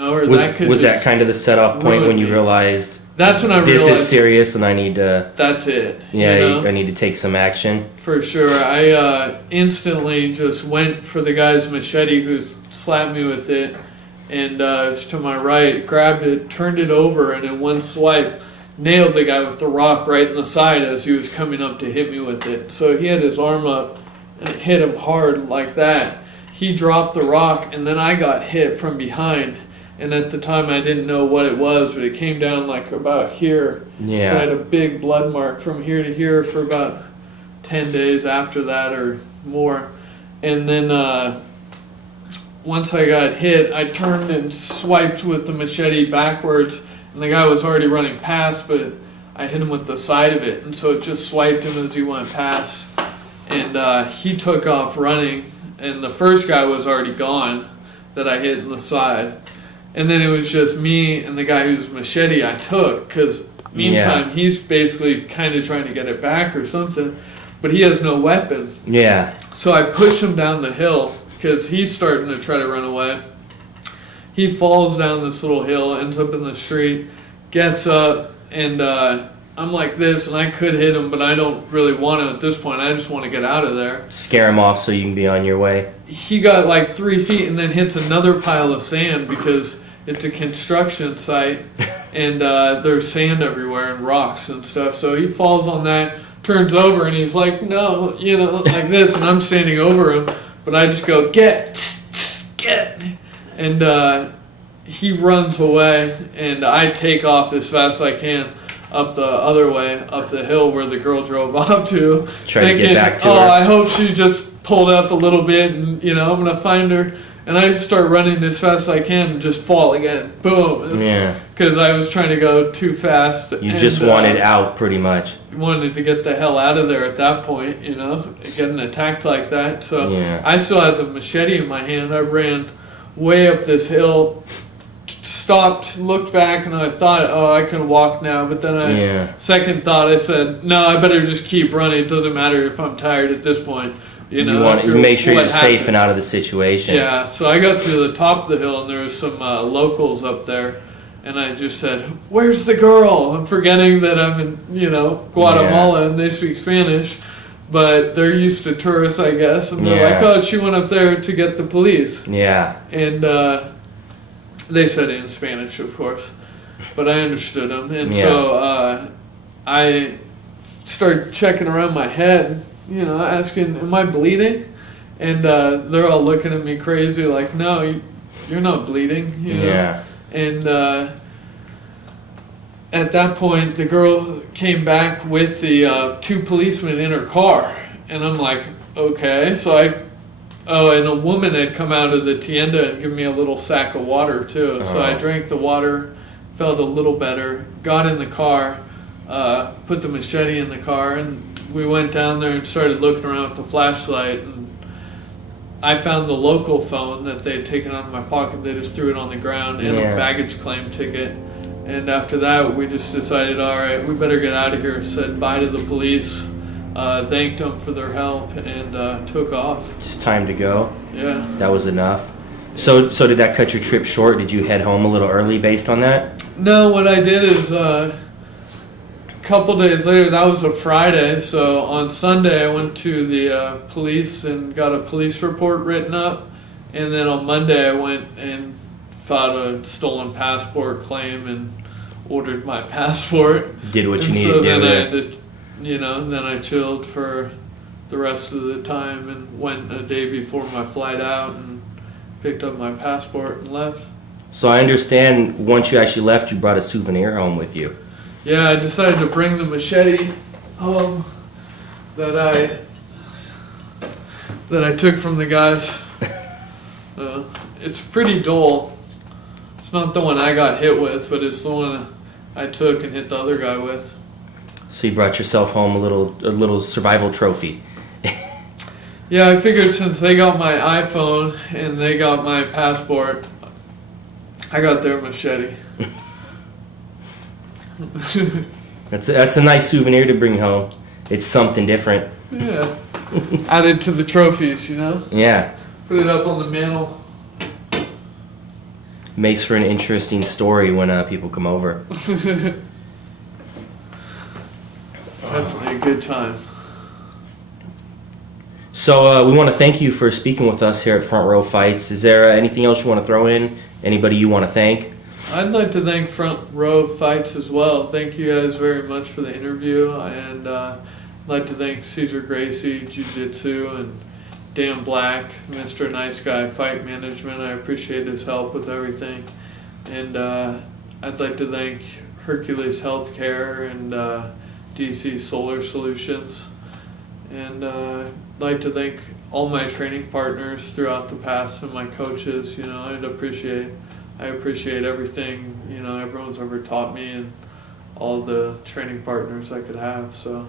Or Was that kind of the set-off point when you realized that's when I realized this is serious and I need to... That's it. Yeah, you know? I need to take some action. For sure. I instantly just went for the guy's machete who slapped me with it, and it's to my right, grabbed it, turned it over, and in one swipe nailed the guy with the rock right in the side as he was coming up to hit me with it. So he had his arm up and it hit him hard like that. He dropped the rock, and then I got hit from behind. And at the time, I didn't know what it was, but it came down like about here. Yeah. So I had a big blood mark from here to here for about 10 days after that or more. And then once I got hit, I turned and swiped with the machete backwards. And the guy was already running past, but I hit him with the side of it. And so it just swiped him as he went past. And he took off running. And the first guy was already gone that I hit in the side. And then it was just me and the guy whose machete I took, because meantime he's basically kind of trying to get it back or something, but he has no weapon. Yeah. So I push him down the hill because he's starting to try to run away. He falls down this little hill, ends up in the street, gets up, and I'm like this, and I could hit him, but I don't really want to at this point. I just want to get out of there. Scare him off so you can be on your way. He got like 3 feet and then hits another pile of sand because it's a construction site and there's sand everywhere and rocks and stuff. So he falls on that, turns over, and he's like, no, you know, like this, and I'm standing over him, but I just go, get, and he runs away, and I take off as fast as I can up the other way, up the hill where the girl drove off to. Try to get back to her. I hope she just pulled up a little bit and, you know, I'm going to find her. And I just start running as fast as I can and just fall again. Boom. Yeah. Because I was trying to go too fast. You just wanted out, pretty much. Wanted to get the hell out of there at that point, you know, getting attacked like that. So yeah. I still had the machete in my hand. I ran way up this hill, stopped, looked back, and I thought, oh, I can walk now. But then second thought, I said, no, I better just keep running. It doesn't matter if I'm tired at this point. You know, you want to make sure you're safe and out of the situation. Yeah, so I got to the top of the hill, and there was some locals up there, and I just said, where's the girl? I'm forgetting that I'm in, you know, Guatemala, and they speak Spanish, but they're used to tourists, I guess, and they're like, oh, she went up there to get the police. Yeah. And they said it in Spanish, of course, but I understood them, and so I started checking around my head, you know, asking, am I bleeding? And they're all looking at me crazy like, no, you're not bleeding. You know? Yeah. And at that point, the girl came back with the 2 policemen in her car. And I'm like, okay. So and a woman had come out of the tienda and given me a little sack of water, too. So I drank the water, felt a little better, got in the car, put the machete in the car, and we went down there and started looking around with the flashlight, and I found the local phone that they had taken out of my pocket. They just threw it on the ground and a baggage claim ticket. And after that, we just decided, all right, we better get out of here. Said bye to the police, thanked them for their help, and took off. It's time to go. Yeah. That was enough. So did that cut your trip short? Did you head home a little early based on that? No, what I did is... couple days later, that was a Friday, so on Sunday I went to the police and got a police report written up, and then on Monday I went and filed a stolen passport claim and ordered my passport. Did what you needed to do. Then I had to, you know, then I chilled for the rest of the time and went a day before my flight out and picked up my passport and left. So I understand once you actually left, you brought a souvenir home with you. Yeah, I decided to bring the machete home that I took from the guys. It's pretty dull. It's not the one I got hit with, but it's the one I took and hit the other guy with. So you brought yourself home a little survival trophy. Yeah, I figured since they got my iPhone and they got my passport, I got their machete. That's a nice souvenir to bring home. It's something different. Yeah. Added to the trophies, you know? Yeah. Put it up on the mantle. makes for an interesting story when people come over. Definitely a good time. So we want to thank you for speaking with us here at Front Row Fights. Is there anything else you want to throw in? Anybody you want to thank? I'd like to thank Front Row Fights as well. Thank you guys very much for the interview, and I'd like to thank Cesar Gracie, Jiu-Jitsu, and Dan Black, Mr. Nice Guy Fight Management. I appreciate his help with everything. And I'd like to thank Hercules Healthcare and DC Solar Solutions. And I'd like to thank all my training partners throughout the past and my coaches. You know, I appreciate everything, you know, everyone's ever taught me, and all the training partners I could have. So